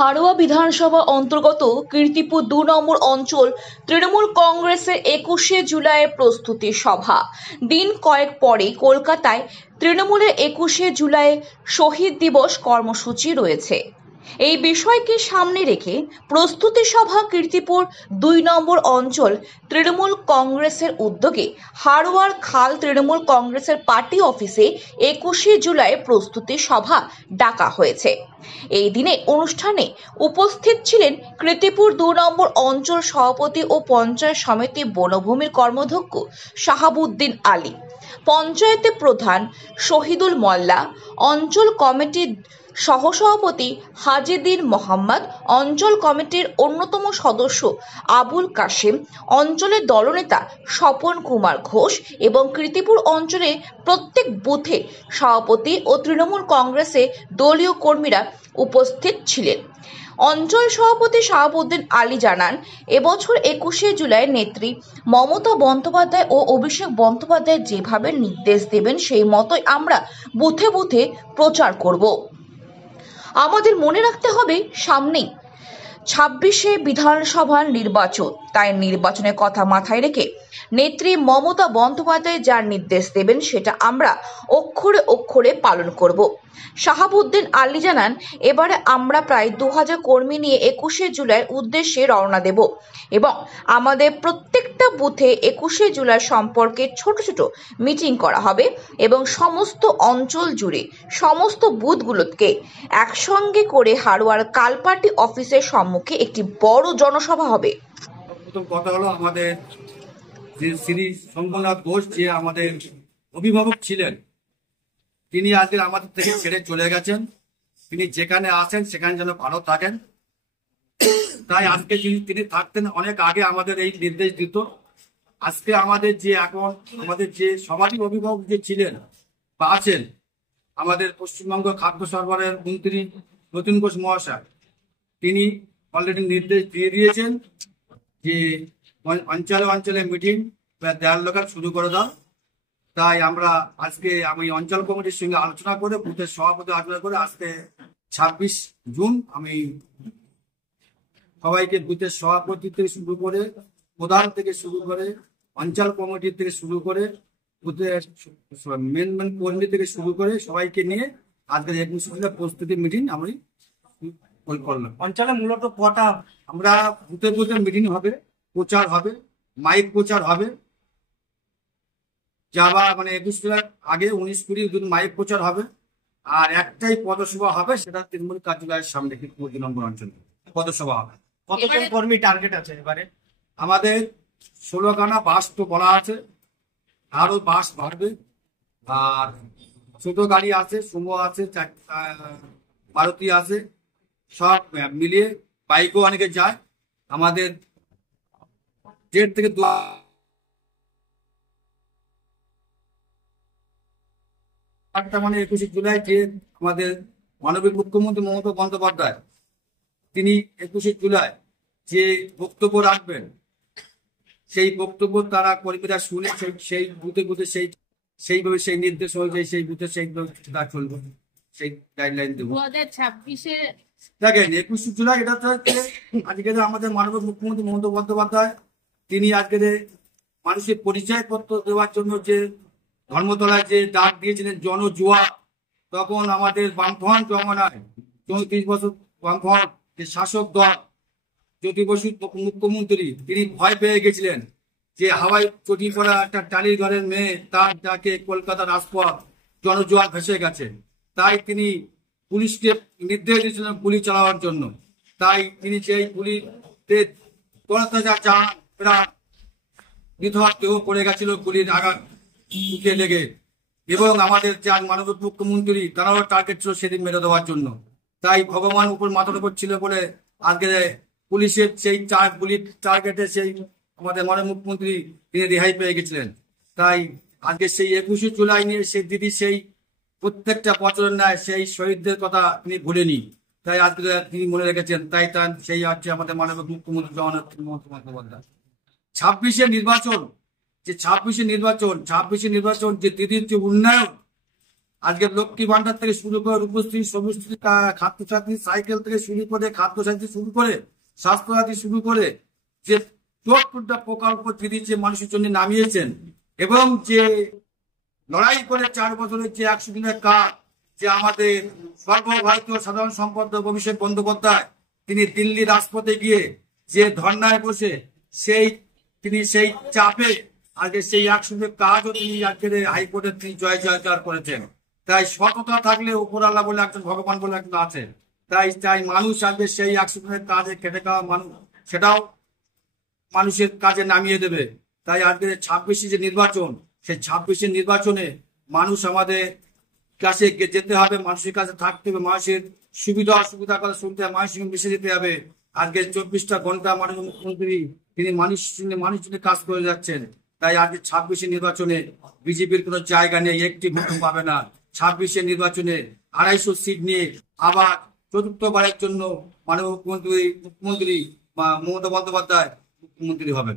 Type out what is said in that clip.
হাড়োয়া বিধানসভা অন্তর্গত কীর্তিপুর ২ নম্বর অঞ্চল তৃণমূল কংগ্রেসের ২১শে জুলাইয়ের প্রস্তুতি সভা। দিন কয়েক পরেই কলকাতায় তৃণমূলের ২১শে জুলাই শহীদ দিবস কর্মসূচি রয়েছে। এই বিষয়কে সামনে রেখে প্রস্তুতি সভা কীর্তিপুর ২ নম্বর অঞ্চল তৃণমূল কংগ্রেসের উদ্যোগে হাড়োয়ার খাল তৃণমূল কংগ্রেসের পার্টি অফিসে ২১শে জুলাই প্রস্তুতি সভা ডাকা হয়েছে। এই দিনে অনুষ্ঠানে উপস্থিত ছিলেন কীর্তিপুর ২ নম্বর অঞ্চল সভাপতি ও পঞ্চায়েত সমিতি বনভূমির কর্মাধ্যক্ষ শাহাবুদ্দিন আলী, পঞ্চায়েতের প্রধান শহীদুল মোল্লা, অঞ্চল কমিটির সহসভাপতি হাজীদ্দিন মোহাম্মদ, অঞ্চল কমিটির অন্যতম সদস্য আবুল কাশেম, অঞ্চলের দলনেতা স্বপন কুমার ঘোষ এবং কীর্তিপুর অঞ্চলের প্রত্যেক বুথে সভাপতি ও তৃণমূল কংগ্রেসের দলীয় কর্মীরা উপস্থিত ছিলেন। অঞ্চল সভাপতি শাহাবুদ্দিন আলী জানান, এবছর ২১শে জুলাই নেত্রী মমতা বন্দ্যোপাধ্যায় ও অভিষেক বন্দ্যোপাধ্যায় যেভাবে নির্দেশ দেবেন সেই মতোই আমরা বুথে বুথে প্রচার করব। আমাদের মনে রাখতে হবে সামনেই ২৬শে বিধানসভার নির্বাচন, তাই নির্বাচনের কথা মাথায় রেখে নেত্রী মমতা বন্দ্যোপাধ্যায় যার নির্দেশ দেবেন সেটা আমরা অক্ষরে অক্ষরে পালন করব। শাহাবুদ্দিন আলী জানান, এবারে আমরা প্রায় ২০০০ কর্মী নিয়ে ২১শে জুলাইয়ের উদ্দেশ্যে রওনা দেব এবং আমাদের প্রত্যেকটা বুথে ২১শে জুলাই সম্পর্কে ছোট ছোট মিটিং করা হবে এবং সমস্ত অঞ্চল জুড়ে সমস্ত বুথগুলোকে একসঙ্গে করে হাড়োয়ার কালপাটি অফিসের সম্মুখে একটি বড় জনসভা হবে। প্রথম কথা হলো, আমাদের যে শ্রী শঙ্করনাথ ঘোষ যে আমাদের অভিভাবক ছিলেন, তিনি আজকে আমাদের থেকে ছেড়ে চলে গেছেন। তিনি যেখানে আসেন সেখানে যেন ভালো থাকেন। তাই আজকে তিনি থাকতেন অনেক আগে আমাদের এই নির্দেশ দিত। আজকে আমাদের যে এখন আমাদের যে সমাজী অভিভাবক যে ছিলেন বা আছেন, আমাদের পশ্চিমবঙ্গ খাদ্য সরবরাহের মন্ত্রী নতুন ঘোষ মহাশয়, তিনি অলরেডি নির্দেশ দিয়ে দিয়েছেন যে অঞ্চলে অঞ্চলে মিটিং বা দেয়াল লোকাল শুরু করে দাও। তাই আমরা আজকে আমি অঞ্চল কমিটির সঙ্গে আলোচনা করে বুথের সভাপতি আলোচনা করে আজকে ২৬ জুন আমি সবাইকে বুথের সভাপতি থেকে শুরু করে প্রধান থেকে শুরু করে অঞ্চল কমিটি থেকে শুরু করে বুথের মেন কর্মী থেকে শুরু করে সবাইকে নিয়ে আজকে ২১ জুলাই প্রস্তুতি মিটিং আমি করলাম। অঞ্চলে মূলত কটা আমরা বুথে বুথে মিটিং হবে, প্রচার হবে, মাইক প্রচার হবে। যাবা মানে ২১ জুলাই আগে ১৯-২০ দিন মাইক প্রচার হবে, আর একটাই পদসভা হবে, সেটা তৃণমূল কার্যালয়ের সামনে ২ নম্বর অঞ্চলে পদসভা হবে। কতজন কর্মী টার্গেট আছে এবারে? আমাদের ১৬খানা বাস তো বলা আছে, আরো বাস বাড়বে, আর ছোট গাড়ি আছে, সুমো আছে, মারুতি আছে, সব মিলিয়ে বাইকও অনেকে যায়। আমাদের ১.৫ থেকে ২ মানে ২১শে জুলাই যে আমাদের মাননীয় মুখ্যমন্ত্রী মমতা বন্দ্যোপাধ্যায় তিনি ২১শে জুলাই যে বক্তব্য রাখবেন, সেই বক্তব্য তারা কর্মীরা শুনে সেই বুথে বুথে সেইভাবে সেই নির্দেশ অনুযায়ী সেই বুথে সেইভাবে চলবে, সেই গাইডলাইন দেবো। ২০২৬-এ দেখেন ২১শে জুলাই এটা হচ্ছে আজকে আমাদের মাননীয় মুখ্যমন্ত্রী মমতা বন্দ্যোপাধ্যায় তিনি আজকে মানুষের পরিচয়পত্র দেওয়ার জন্য যে ধর্মতলায় যে ডাক দিয়েছিলেন জনজুয়া, তখন আমাদের বামফ্রন্ট জমানায় ৩৪ বছর বামফ্রন্ট যে শাসক দল জ্যোতি বসু মুখ্যমন্ত্রী, তিনি ভয় পেয়ে গেছিলেন যে হাওয়াই চটি করা একটা টালির ঘরের মেয়ে তার ডাকে কলকাতার রাজপথ জনজুয়া ভেসে গেছে। তাই তিনি পুলিশকে নির্দেশ দিয়েছিলেন গুলি চালানোর জন্য। তাই তিনি সেই গুলিতে বিধবা দেহ পড়ে গেছিল গুলির আঘাত মুখে লেগে, এবং আমাদের যার মাননীয় মুখ্যমন্ত্রী তারাও টার্গেট ছিল সেদিন মেরে দেওয়ার জন্য। তাই ভগবান উপর মাথার উপর ছিল বলে আজকে পুলিশের সেই গুলির টার্গেটে সেই আমাদের মাননীয় মুখ্যমন্ত্রী তিনি রেহাই পেয়ে গেছিলেন। তাই আজকে সেই ২১শে জুলাই নিয়ে সেই দিদি সেই প্রত্যেকটা বছরের ন্যায় সেই শহীদদের কথা তিনি ভুলেনি, তাই আজকে তিনি মনে রেখেছেন। তাই সেই হচ্ছে আমাদের মাননীয় মুখ্যমন্ত্রী জগন্নাথ বন্দ্যোপাধ্যায়। ২৬শে নির্বাচন যে ২৬শে নির্বাচন যে দিদির যে উন্নয়ন, আজকে লক্ষ্মী ভান্ডার থেকে শুরু করে রূপশ্রী সবুজশ্রী খাদ্যসাথী সাইকেল থেকে শুরু করে খাদ্যসাথী শুরু করে স্বাস্থ্যসাথী শুরু করে যে ৭৪টা প্রকল্প তিনি যে মানুষের জন্য নামিয়েছেন এবং যে লড়াই করে 4 বছরের যে 100 দিনের কাজ যে আমাদের সর্বভারতীয় সাধারণ সম্পাদক অভিষেক বন্দ্যোপাধ্যায় তিনি দিল্লি রাজপথে গিয়ে যে ধর্নায় বসে তিনি সেই চাপে আজকে সেই 100 দিনের কাজও তিনি আজকে হাইকোর্টে তিনি জয় জয়কার করেছেন। তাই সততা থাকলে উপরওয়ালা বলে একজন ভগবান বলে একজন আছে, তাই মানুষ আজকে সেই 100 দিনের কাজে খেটে খাওয়া মানুষ সেটাও মানুষের কাজে নামিয়ে দেবে। তাই আজকে 26 যে নির্বাচন, সেই 26 নির্বাচনে মানুষ আমাদের কাছে যেতে হবে, মানুষের কাছে থাকতে হবে, মানুষের সুবিধা অসুবিধার কথা শুনতে হবে, মানুষের সঙ্গে মিশে যেতে হবে। আজকে 24টা ঘন্টা মাননীয় মুখ্যমন্ত্রী তিনি মানুষ জন্য কাজ করে যাচ্ছেন। তাই আজকে 26 নির্বাচনে বিজেপির কোনো জায়গা নেই, একটি ভোট পাবে না। 26 নির্বাচনে 250 সিট নিয়ে আবার চতুর্থবারের জন্য মাননীয় মুখ্যমন্ত্রী মমতা বন্দ্যোপাধ্যায় মুখ্যমন্ত্রী হবেন।